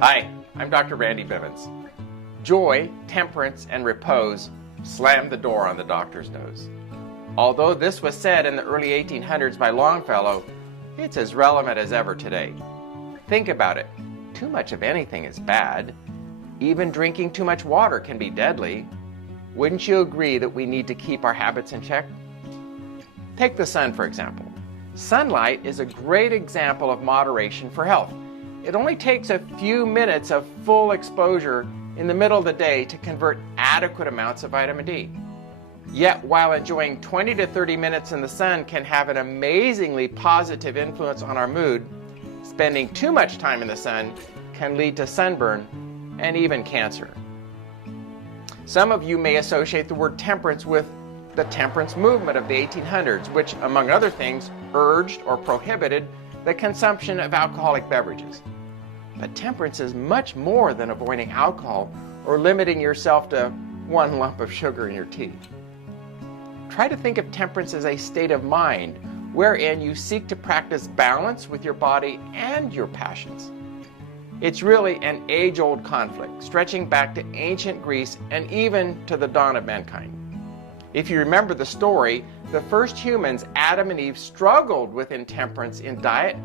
Hi, I'm Dr. Randy Bivens. Joy, temperance, and repose slammed the door on the doctor's nose. Although this was said in the early 1800s by Longfellow, it's as relevant as ever today. Think about it. Too much of anything is bad. Even drinking too much water can be deadly. Wouldn't you agree that we need to keep our habits in check? Take the sun, for example. Sunlight is a great example of moderation for health. It only takes a few minutes of full exposure in the middle of the day to convert adequate amounts of vitamin D. Yet, while enjoying 20 to 30 minutes in the sun can have an amazingly positive influence on our mood, spending too much time in the sun can lead to sunburn and even cancer. Some of you may associate the word temperance with the temperance movement of the 1800s, which, among other things, urged or prohibited the consumption of alcoholic beverages. But temperance is much more than avoiding alcohol or limiting yourself to one lump of sugar in your tea. Try to think of temperance as a state of mind wherein you seek to practice balance with your body and your passions. It's really an age-old conflict, stretching back to ancient Greece and even to the dawn of mankind. If you remember the story, the first humans, Adam and Eve, struggled with intemperance in diet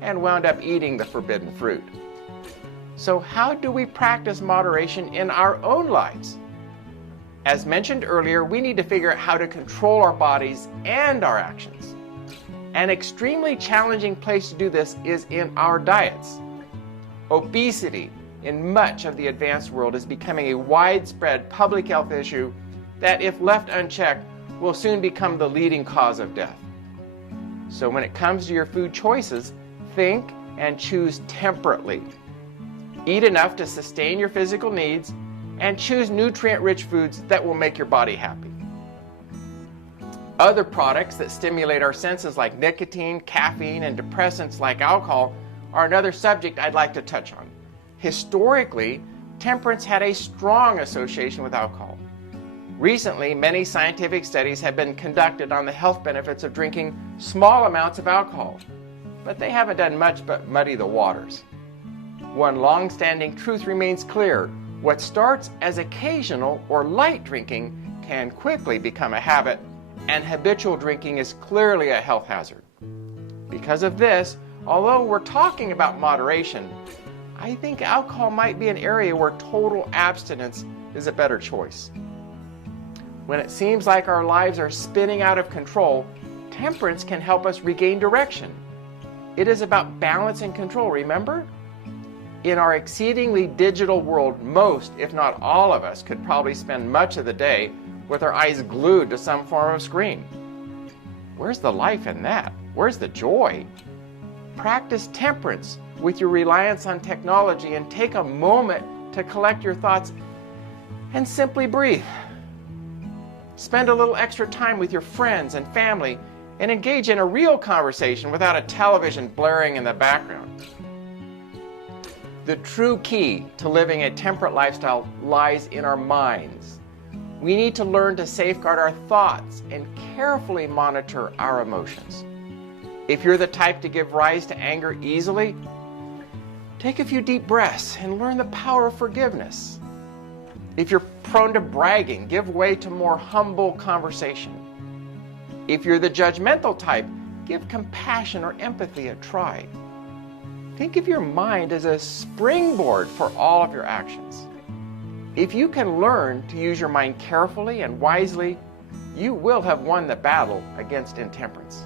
and wound up eating the forbidden fruit. So how do we practice moderation in our own lives? As mentioned earlier, we need to figure out how to control our bodies and our actions. An extremely challenging place to do this is in our diets. Obesity in much of the advanced world is becoming a widespread public health issue that, if left unchecked, will soon become the leading cause of death. So when it comes to your food choices, think and choose temperately. Eat enough to sustain your physical needs and choose nutrient-rich foods that will make your body happy. Other products that stimulate our senses like nicotine, caffeine, and depressants like alcohol are another subject I'd like to touch on. Historically, temperance had a strong association with alcohol. Recently, many scientific studies have been conducted on the health benefits of drinking small amounts of alcohol, but they haven't done much but muddy the waters. One long-standing truth remains clear: what starts as occasional or light drinking can quickly become a habit, and habitual drinking is clearly a health hazard. Because of this, although we're talking about moderation, I think alcohol might be an area where total abstinence is a better choice. When it seems like our lives are spinning out of control, temperance can help us regain direction. It is about balance and control, remember? In our exceedingly digital world, most, if not all of us, could probably spend much of the day with our eyes glued to some form of screen. Where's the life in that? Where's the joy? Practice temperance with your reliance on technology and take a moment to collect your thoughts and simply breathe. Spend a little extra time with your friends and family and engage in a real conversation without a television blaring in the background. The true key to living a temperate lifestyle lies in our minds. We need to learn to safeguard our thoughts and carefully monitor our emotions. If you're the type to give rise to anger easily, take a few deep breaths and learn the power of forgiveness. If you're prone to bragging, give way to more humble conversation. If you're the judgmental type, give compassion or empathy a try. Think of your mind as a springboard for all of your actions. If you can learn to use your mind carefully and wisely, you will have won the battle against intemperance.